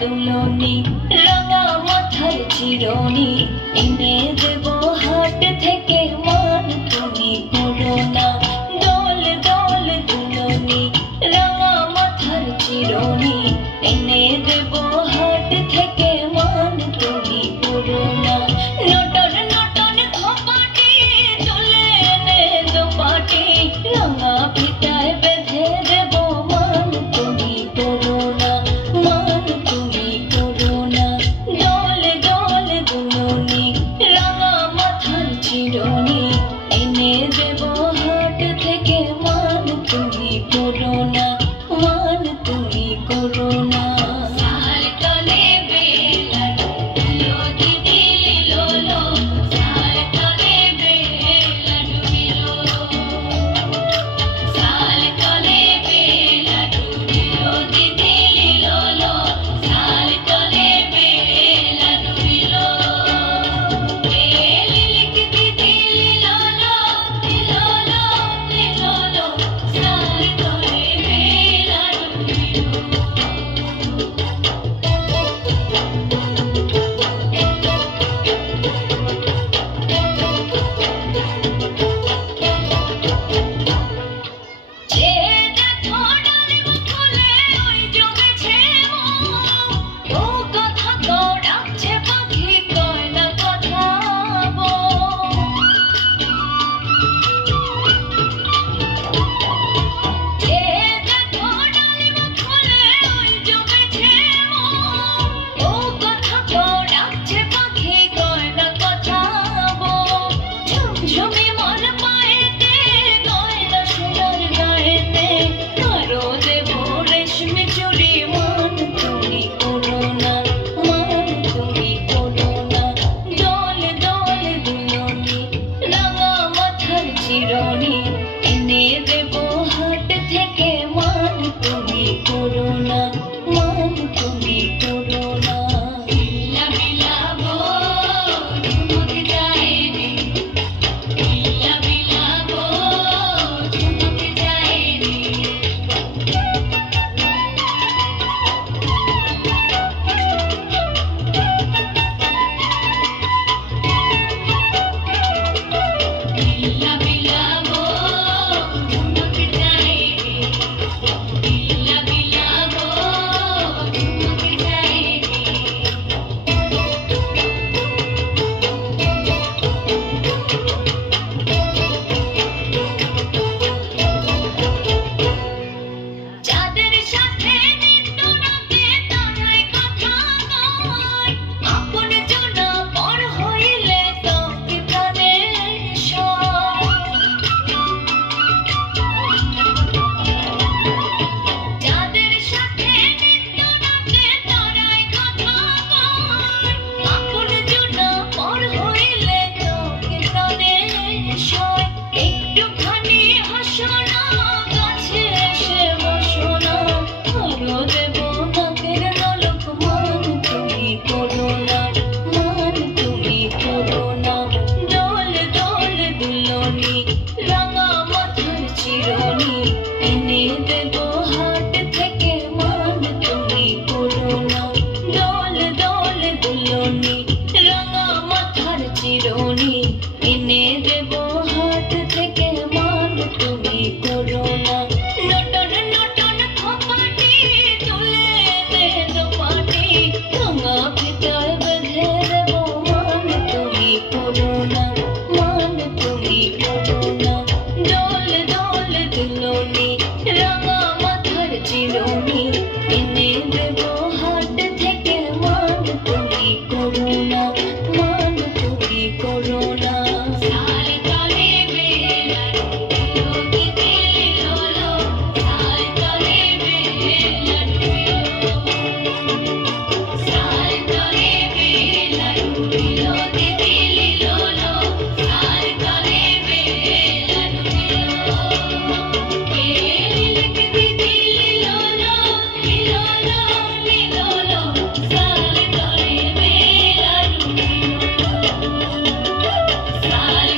তুলনি রাঙা মাথার চিরনি এনে দেব হাট থেকে মান তুমি করো না দোল দোল তুলনি রাঙা মাথার চিরনি এনে দেব হাট থেকে মান তুমি করো না নটন নটন খপাটি তুলে এনে দোপাটি রাঙা ফিতায় বেঁধে দেব মান তুমি করো না মান তুমি করো না দোল দোল দুলনি রাঙা মাথার চিরনি এনে দেব হাট থেকে মান তুমি করো না মান তুমি করো না চিরনি এনে দেব হাট থেকে মান তুমি করো না মান তুমি করো না বিলা বিলাবো ঝুমুক যায় রে বিলা বিলাবো ঝুমুক যায় রে চিরনি এনে দেব হাট থেকে মান তুমি করো না নটন নটন খপাটি তুলে এনে দোপাটি রাঙা ফিতায় বেঁধে দেব মান তুমি করো না মান তুমি করো না দোল দোল দুলনি রাঙা মাথার চিরনি এনে দেব হাট থেকে মান তুমি করো না মান তুমি করো না Bye.